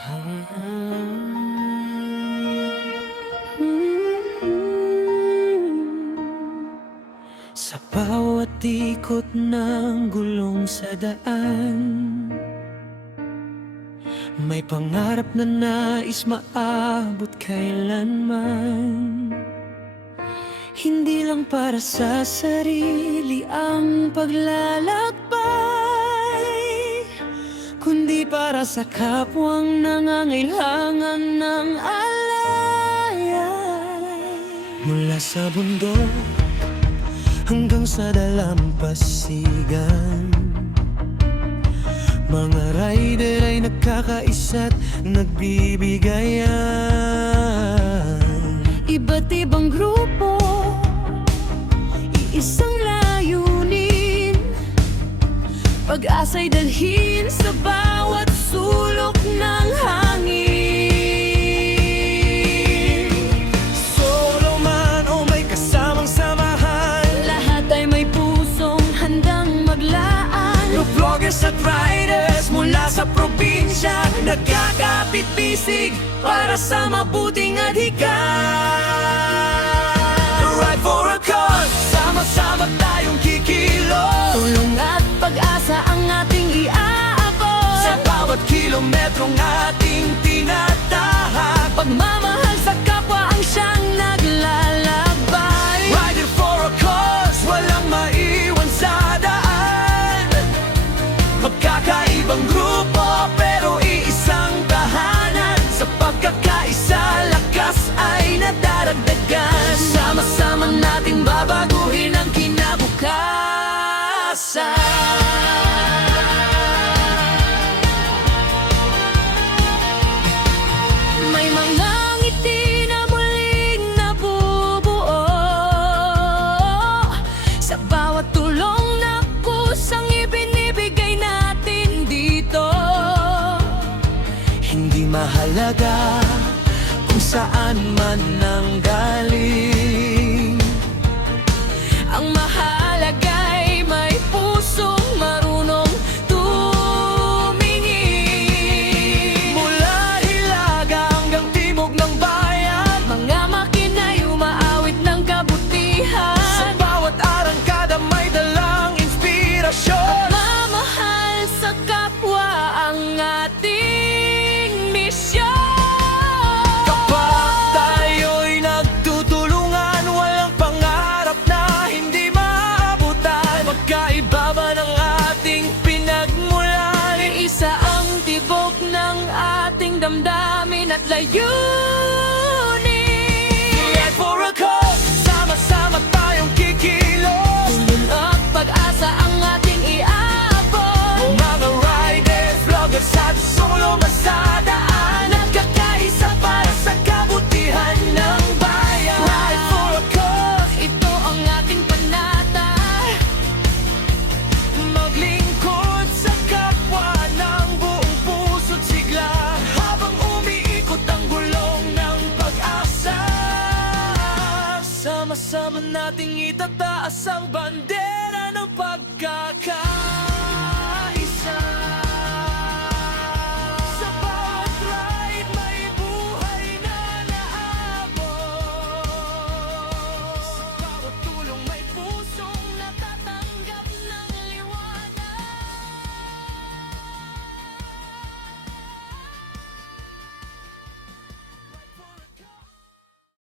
Sa bawat ikot ng gulong sa daan, may pangarap na nais maabot kailanman. Hindi lang para sa sarili ang paglalakbay, kundi para sa kapwang nangangailangan ng alalay. Mula sa bundok hanggang sa dalampasigan, mga rider ay nagkakaisa't nagbibigayan. Iba't ibang grupo, iisang layunin, pag-asa'y dalhin sa bawat sulok ng hangin. Solo man o may kasamang samahan, lahat ay may pusong handang maglaan. No vloggers at riders mula sa probinsya, nagkakapit-bisig para sa mabuting adhikain. Ride for a cause, sama-sama tayong kikilos. Tulong at pag-asa ang ating iaabot. Sa bawat kilometrong ating tinatahak, pagmamahal sa kapwa ang siyang naglalakbay. Riding for a cause, walang maiwan sa daan. Magkakaibang grupo pero iisang tahanan. Sa pagkakaisa, lakas ay nadaragdagan. Sama-sama natin babaguhin ang kinabukasan. May mga ngiti na muling nabubuo sa bawat tulong na kusang ibinibigay natin dito. Hindi mahalaga kung saan man nanggaling, ang mahalaga'y may pusong marunong tumingin. Mula Hilaga hanggang timog ng bayan, mga makina'y umaawit ng kabutihan. Sa bawat arangkada may dalang inspirasyon. Pagmamahal sa kapwa ang ating misyon. Kapag tayo'y nagtutulungan, walang pangarap na hindi maabutan. Magkaiba man ang ating pinagmulan, iisa ang tibok ng ating damdamin at layunin. Ride for a cause, sama-sama tayong kikilos. Tulong at pag-asa ang ating iaabot. Mga riders, vloggers at solo masadaan, nagkakaisa para sa kabutihan ng bayan. Ride for a cause, ito ang ating panata. Maglingkod sa kapwa ng buong puso't sigla, habang umiikot ang gulong ng pag-asa. Sama-sama nating itataas ang bandera ng pagkakaisa.